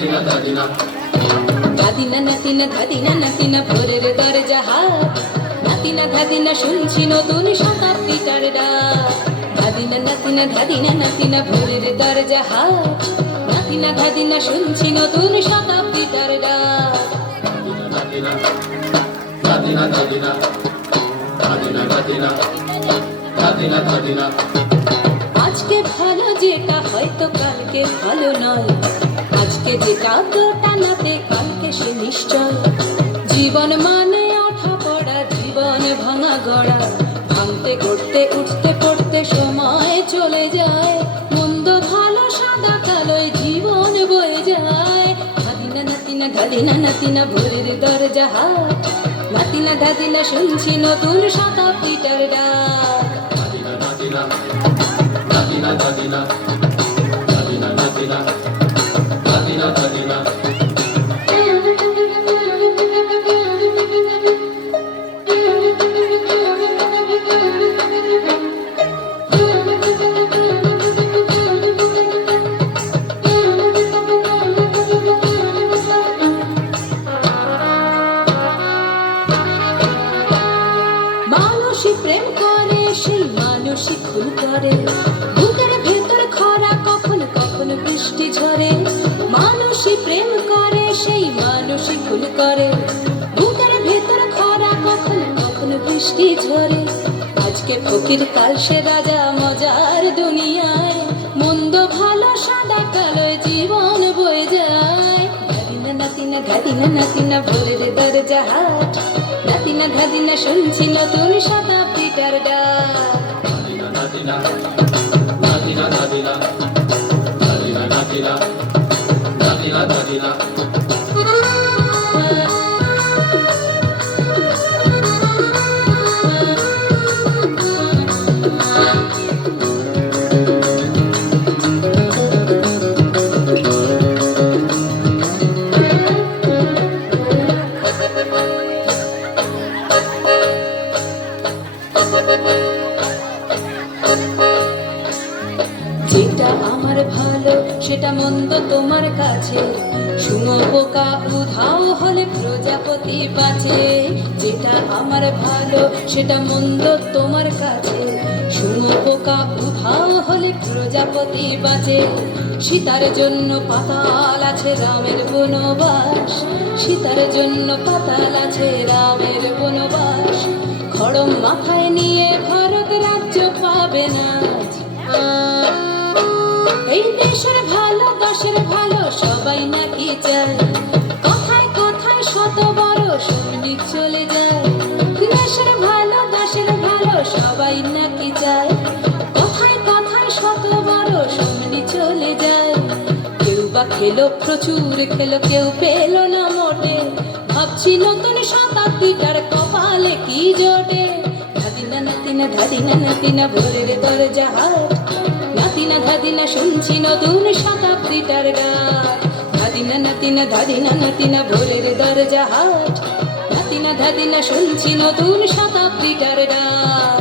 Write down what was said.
ধাদিনা নাতিনা ধাদিনা নাতিনা ভোরের দরজা হাত, নাতিনা ধাদিনা শুনছি নতুন শতাব্দীটার ডাক। ধাদিনা নাতিনা ধাদিনা নাতিনা ভোরের দরজা হাত, নাতিনা ধাদিনা শুনছি নতুন শতাব্দীটার ডাক। আজকে ভালো যেটা হয়তো কালকে ভালো নয়, আজকে যেটা দোটানাতে কালকে সে নিশ্চয়। জীবন মানে ওঠা পড়া, জীবন ভাঙা গড়া, ভাঙতে গড়তে উঠতে পড়তে সময় চলে যায়। মন্দ ভালো সাদা কালোয় জীবন বয়ে যায়। ধাদিনা নাতিনা ধাদিনা নাতিনা ভোরের দরজা হাট, নাতিনা ধাদিনা শুনছি নতুন শতাব্দীটার ডাক। মানুষই প্রেম করে, সেই মানুষই খুন করে। বুকের ভেতর খরা, কখনো কখনো বৃষ্টি ঝরে। মানুষই প্রেম করে, সেই মানুষই খুন করে। বুকের ভেতর খরা, কখনো কখনো বৃষ্টি ঝরে। আজকে ফকির কাল সে রাজা মজার দুনিয়ায়। মন্দ ভালো সাদা কালোয় জীবন বয়ে যায়। ধাদিনা নাতিনা ধাদিনা নাতিনা ভোরের দরজা হাট, নাতিনা ধাদিনা শুনছি নতুন শতাব্দীটার ডাক। যেটা আমার ভালো সেটা মন্দ তোমার কাছে, শুনো বোকা উধাও হলে প্রজাপতি বাঁচে। যেটা আমার ভালো সেটা মন্দ তোমার কাছে, শুনো বোকা উধাও হলে প্রজাপতি বাঁচে। সীতার জন্য পাতাল আছে রামের বনবাস, সীতার জন্য পাতাল আছে রামের বনবাস। খড়ম মাথায় নিয়ে ভারত রাজ্য পাবে না। এই দেশের ভালো দশের ভালো সবাই নাকি চায়, কথায় কথায় শত বড় সৈনিক চলে যায়। দেশের ভালো দশের ভালো সবাই নাকি চায়, কথায় কথায় শত বড় সৈনিক চলে যায়। কেউ বা খেলো প্রচুর খেলো, কেউ পেল না মোটে। ভাবছি নতুন শতাব্দীটার কপালে কি জোটে। ধাদিনা নাতিনা ধাদিনা নাতিনা ভোরের দরজা হাট, নাতিনা ধাদিনা শুনছি নতুন শতাব্দীটার ডাক। ধাদিনা নাতিনা ধাদিনা নাতিনা ভোরের দরজা হাট, নাতিনা ধাদিনা শুনছি নতুন শতাব্দীটার ডাক।